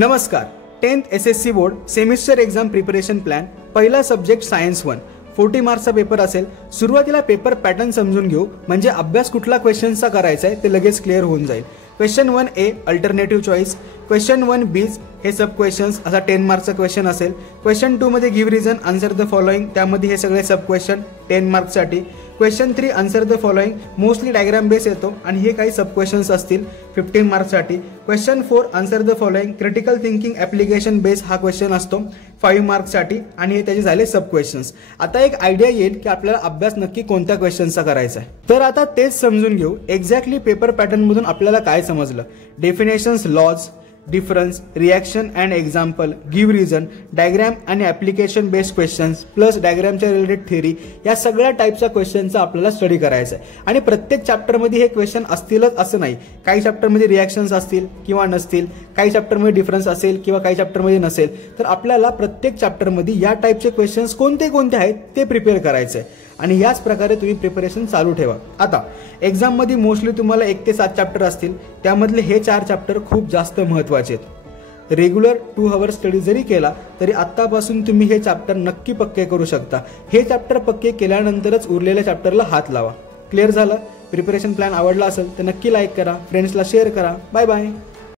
नमस्कार. 10th SSC board semester exam preparation plan. पहिला subject science 1. 40 मार्क्सचा paper असेल. सुरुवातीला पेपर पॅटर्न समजून घेऊ, म्हणजे अभ्यास कुठला क्वेश्चनचा करायचा आहे ते लगेच क्लिअर होऊन जाईल. Question 1A alternative choice. Question 1B हे सब क्वेश्चन्स असा 10 मार्क्सचा क्वेश्चन असेल. क्वेश्चन 2 मध्ये give reason answer the following, त्यामध्ये हे सगळे सब क्वेश्चन 10 मार्क्ससाठी. Question 3 answer the following, mostly diagram base येतो आणि हे काही सब क्वेश्चन्स असतील 15 मार्क्ससाठी. Question 4 answer the following, critical thinking application base हा क्वेश्चन असतो 5 मार्क्ससाठी आणि हे त्याचे झाले सब क्वेश्चन्स. आता एक आयडिया येईल की आपल्याला अभ्यास नक्की कोणत्या क्वेश्चनचा करायचा आहे. तर आता तेच समजून घेऊ एक्झॅक्टली पेपर पॅटर्न मधून आपल्याला काय समजलं. Definitions, laws, difference, reaction and example, give reason, diagram आणि ॲप्लिकेशन बेस्ड क्वेश्चन्स प्लस डायग्रामच्या रिलेटेड थेरी, या सगळ्या टाईपच्या क्वेश्चनचा आपल्याला स्टडी करायचा आहे. आणि प्रत्येक चॅप्टरमध्ये हे क्वेश्चन असतीलच असं नाही. काही चॅप्टरमध्ये रिॲक्शन्स असतील किंवा नसतील, काही चॅप्टरमध्ये डिफरन्स असेल किंवा काही चॅप्टरमध्ये नसेल. तर आपल्याला प्रत्येक चॅप्टरमध्ये या टाईपचे क्वेश्चन्स कोणते कोणते आहेत ते प्रिपेअर करायचे आहे आणि याच प्रकारे तुम्ही प्रिपरेशन चालू ठेवा. आता एक्झाममध्ये मोस्टली तुम्हाला 1 ते 7 चॅप्टर असतील, त्यामधले हे 4 चॅप्टर खूप जास्त महत्त्वाचे आहेत. रेग्युलर 2 hours स्टडी जरी केला तरी आत्तापासून तुम्ही हे चॅप्टर नक्की पक्के करू शकता. हे चॅप्टर पक्के केल्यानंतरच उरलेल्या चॅप्टरला हात लावा. क्लिअर झालं? प्रिपरेशन प्लॅन आवडला असेल तर नक्की लाईक करा, फ्रेंड्सला शेअर करा. Bye bye.